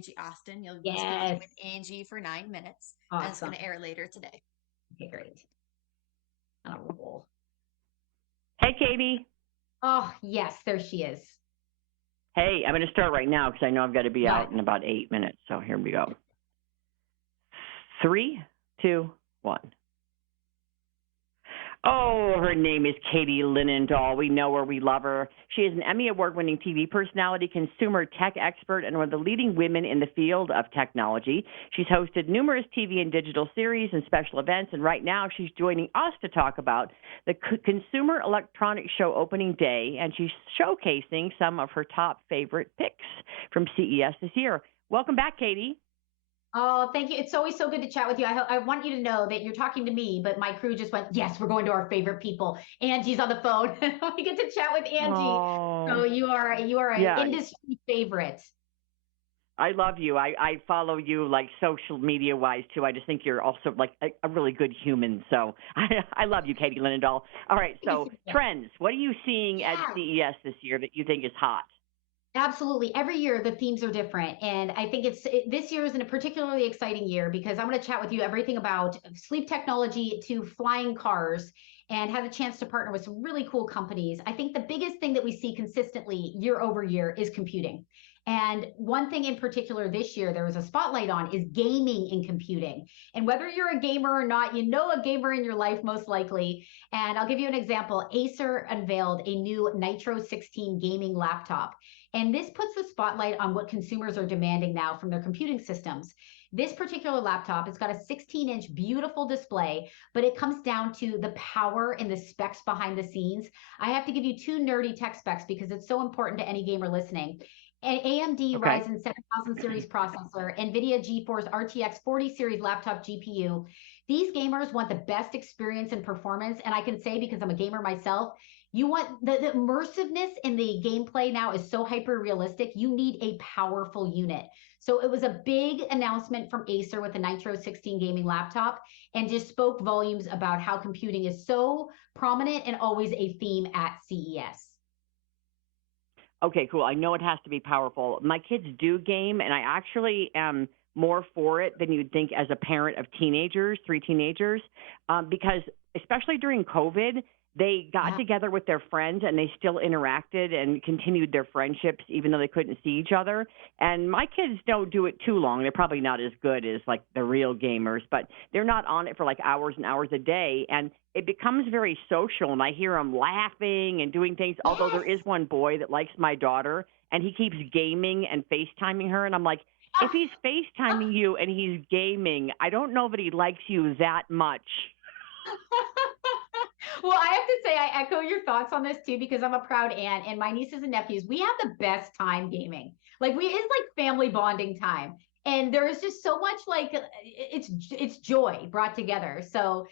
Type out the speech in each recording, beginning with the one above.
Angie Austin. You'll be speaking Yes. with Angie for 9 minutes, and it's going Awesome. to air later today. Okay, great. On a roll. Hey, Katie. Oh, yes, there she is. Hey, I'm going to start right now because I know I've got to be Got out it. in about 8 minutes. So here we go. Three, two, one. Oh, her name is Katie Linendoll. We know her. We love her. She is an Emmy Award-winning TV personality, consumer tech expert, and one of the leading women in the field of technology. She's hosted numerous TV and digital series and special events, and right now she's joining us to talk about the Consumer Electronics Show opening day, and she's showcasing some of her top favorite picks from CES this year. Welcome back, Katie. Oh, thank you. It's always so good to chat with you. I want you to know that you're talking to me, but my crew just went, yes, we're going to our favorite people. Angie's on the phone. We get to chat with Angie. So Oh, you are an yeah. industry favorite. I love you. I follow you like social media wise too. I just think you're also like a really good human. So I love you, Katie Linendoll. All right. Thank you So so much. trends. What are you seeing at Yeah. CES this year that you think is hot? Absolutely. Every year the themes are different. And I think this year is a particularly exciting year because I'm going to chat with you everything about sleep technology to flying cars and had a chance to partner with some really cool companies. I think the biggest thing that we see consistently year over year is computing. And one thing in particular this year there was a spotlight on is gaming and computing. And whether you're a gamer or not, you know a gamer in your life most likely. And I'll give you an example. Acer unveiled a new Nitro 16 gaming laptop. And this puts the spotlight on what consumers are demanding now from their computing systems. This particular laptop, it's got a 16-inch beautiful display, but it comes down to the power and the specs behind the scenes. I have to give you two nerdy tech specs because it's so important to any gamer listening. An AMD Okay. Ryzen 7000 series processor, NVIDIA GeForce RTX 40 series laptop GPU. These gamers want the best experience and performance. And I can say, because I'm a gamer myself, you want the immersiveness in the gameplay now is so hyper realistic. You need a powerful unit. So it was a big announcement from Acer with the Nitro 16 gaming laptop and just spoke volumes about how computing is so prominent and always a theme at CES. Okay, cool. I know it has to be powerful. My kids do game, and I actually am more for it than you'd think as a parent of teenagers, three teenagers, because especially during COVID, they got Yeah. together with their friends and they still interacted and continued their friendships even though they couldn't see each other. And my kids don't do it too long. They're probably not as good as like the real gamers, but they're not on it for like hours and hours a day. And it becomes very social, and I hear them laughing and doing things. Although there is Yes. one boy that likes my daughter, and he keeps gaming and FaceTiming her, and I'm like, if he's FaceTiming you and he's gaming, I don't know that he likes you that much. Well, I have to say, I echo your thoughts on this too, because I'm a proud aunt and my nieces and nephews, we have the best time gaming. It's like family bonding time. And there is just so much it's joy brought together. So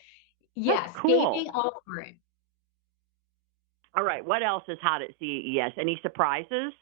That's yes, gaming cool. all for it. All right, what else is hot at CES? Any surprises?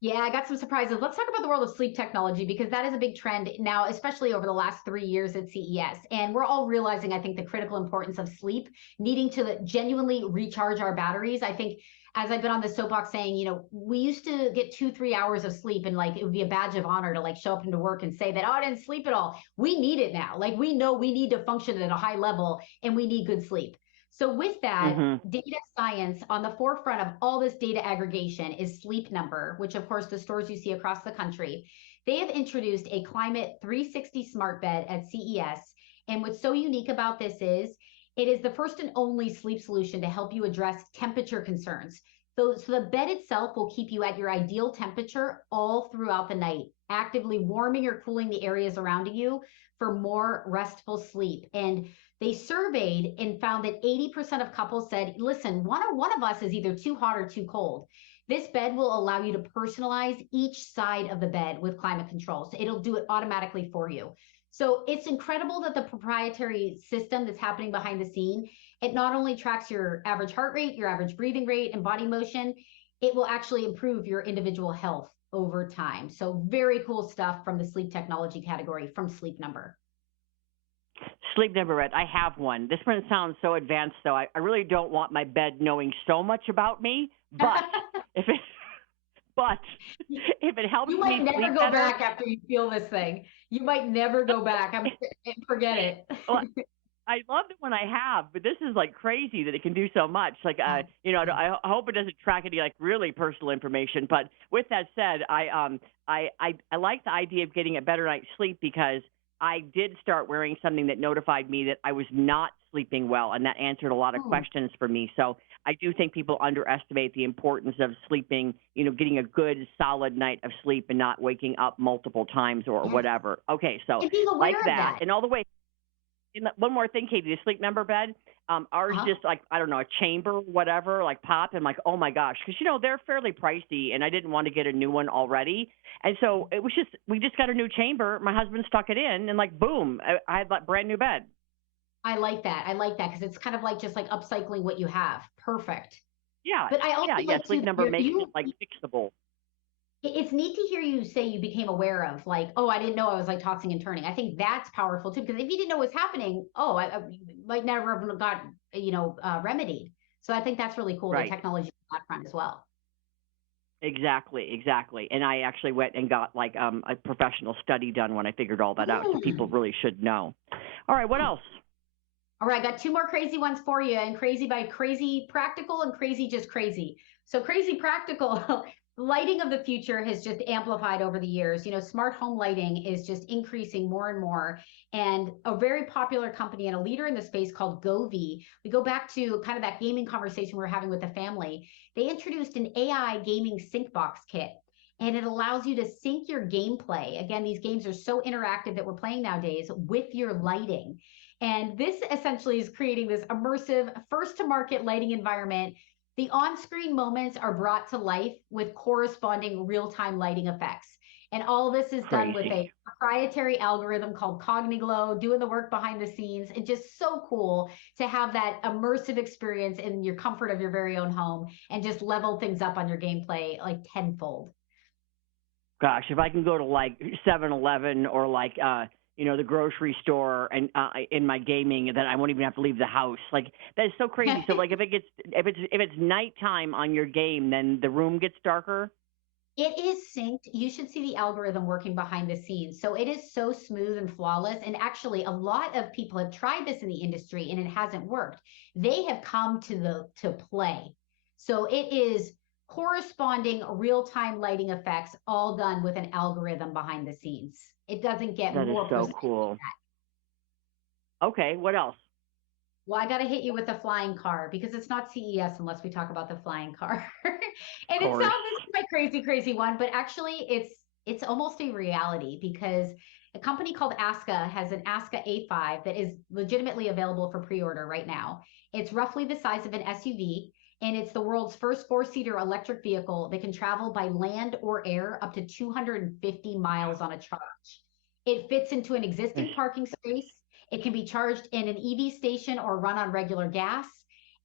Yeah, I got some surprises. Let's talk about the world of sleep technology because that is a big trend now, especially over the last 3 years at CES. And we're all realizing, I think, the critical importance of sleep, needing to genuinely recharge our batteries. I think, as I've been on the soapbox saying, we used to get 2, 3 hours of sleep and like it would be a badge of honor to like show up into work and say that, oh, I didn't sleep at all. We need it now. Like we know we need to function at a high level and we need good sleep. So, with that, Mm-hmm. data science on the forefront of all this data aggregation is Sleep Number, which, of course, the stores you see across the country. They have introduced a Climate 360 smart bed at CES. And what's so unique about this is it is the first and only sleep solution to help you address temperature concerns. So the bed itself will keep you at your ideal temperature all throughout the night, actively warming or cooling the areas around you for more restful sleep. And they surveyed and found that 80% of couples said, listen, one of us is either too hot or too cold. This bed will allow you to personalize each side of the bed with climate control. So it'll do it automatically for you. So it's incredible that the proprietary system that's happening behind the scene, it not only tracks your average heart rate, your average breathing rate, and body motion, it will actually improve your individual health over time. So very cool stuff from the sleep technology category from Sleep Number. Sleep Never Red. I have one. This one sounds so advanced, though. I really don't want my bed knowing so much about me. But if it But if it helps You might me never sleep go better, back after you feel this thing. You might never go back. Forget it. well, I love it when I have, but this is like crazy that it can do so much. Like, I hope it doesn't track any like really personal information. But with that said, I like the idea of getting a better night's sleep because I did start wearing something that notified me that I was not sleeping well, and that answered a lot of questions for me. So I do think people underestimate the importance of sleeping, getting a good solid night of sleep and not waking up multiple times or whatever. Okay, so And being like aware of that, that. and all the way. One more thing, Katie, the sleep number bed, ours just like, I don't know, a chamber, whatever, like pop. And like, oh my gosh, because, they're fairly pricey and I didn't want to get a new one already. And so we just got a new chamber. My husband stuck it in and like, boom, I had that brand new bed. I like that. I like that because it's kind of like just like upcycling what you have. Perfect. Yeah. But I also Yeah. like Sleep to, number makes it like fixable. it's neat to hear you say you became aware of like, oh, I didn't know I was like tossing and turning. I think that's powerful too, because if you didn't know what was happening, I might never have got, remedied. So I think that's really cool. Right. The technology on that front as well. Exactly. And I actually went and got like a professional study done when I figured all that out. So people really should know. All right. What else? All right, I got two more crazy ones for you, and crazy by crazy practical and crazy just crazy. So crazy practical, lighting of the future has just amplified over the years. Smart home lighting is just increasing more and more. And a very popular company and a leader in the space called Govee, we go back to kind of that gaming conversation we we're having with the family. They introduced an AI gaming sync box kit. And it allows you to sync your gameplay. Again, these games are so interactive that we're playing nowadays with your lighting. And this essentially is creating this immersive, first to market lighting environment. The on screen moments are brought to life with corresponding real time lighting effects. And all of this is done with a proprietary algorithm called Cogniglow, doing the work behind the scenes. It's just so cool to have that immersive experience in your comfort of your very own home and just level things up on your gameplay like tenfold. Gosh, if I can go to like 7-Eleven or like the grocery store and in my gaming, then I won't even have to leave the house. Like that is so crazy. So like if it's nighttime on your game, then the room gets darker. It is synced. You should see the algorithm working behind the scenes. So it is so smooth and flawless. And actually, a lot of people have tried this in the industry and it hasn't worked. They have come to play. So it is corresponding real-time lighting effects, all done with an algorithm behind the scenes. It doesn't get That is more so precise cool. than that. Okay, what else? Well, I got to hit you with the flying car because it's not CES unless we talk about the flying car. And it sounds, this is my crazy one, but actually it's almost a reality because a company called Aska has an Aska A5 that is legitimately available for pre-order right now. It's roughly the size of an SUV, and it's the world's first four-seater electric vehicle that can travel by land or air up to 250 miles on a charge. It fits into an existing parking space. It can be charged in an EV station or run on regular gas.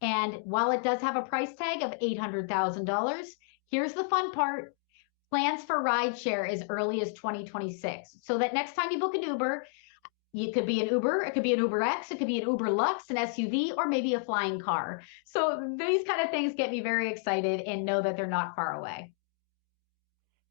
And while it does have a price tag of $800,000, here's the fun part. Plans for rideshare as early as 2026. So that next time you book an Uber, it could be an Uber, it could be an Uber X, it could be an Uber Lux, an SUV, or maybe a flying car. So these kind of things get me very excited and know that they're not far away.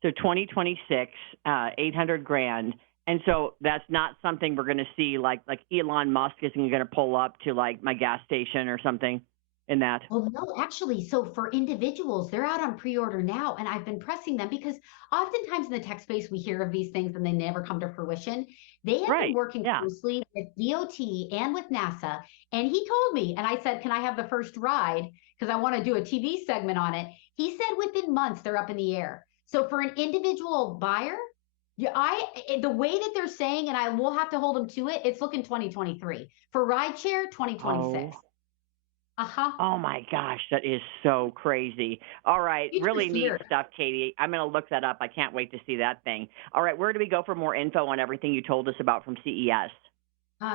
So 2026, 800 grand. And so that's not something we're going to see like Elon Musk isn't going to pull up to like my gas station or something in that. Well, no, actually, so for individuals, they're out on pre-order now, and I've been pressing them because oftentimes in the tech space, we hear of these things and they never come to fruition. They have been working closely with DOT and with NASA, and he told me, and I said, can I have the first ride? Because I want to do a TV segment on it. He said within months, they're up in the air. So for an individual buyer, the way that they're saying, and I will have to hold them to it, it's looking 2023. For rideshare, 2026. Oh my gosh, that is so crazy. All right, really neat stuff, Katie. I'm going to look that up. I can't wait to see that thing. All right, where do we go for more info on everything you told us about from CES?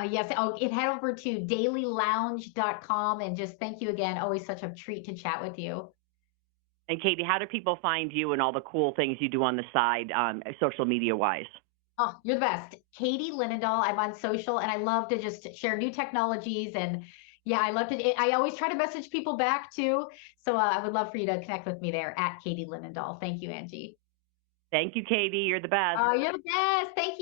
Yes, head over to dailylounge.com and just thank you again. Always such a treat to chat with you. And Katie, how do people find you and all the cool things you do on the side, social media wise? Oh, you're the best. Katie Linendoll. I'm on social and I love to just share new technologies and Yeah, I loved it. I always try to message people back too. So I would love for you to connect with me there at Katie Linendoll. Thank you, Angie. Thank you, Katie. You're the best. You're the best. Thank you.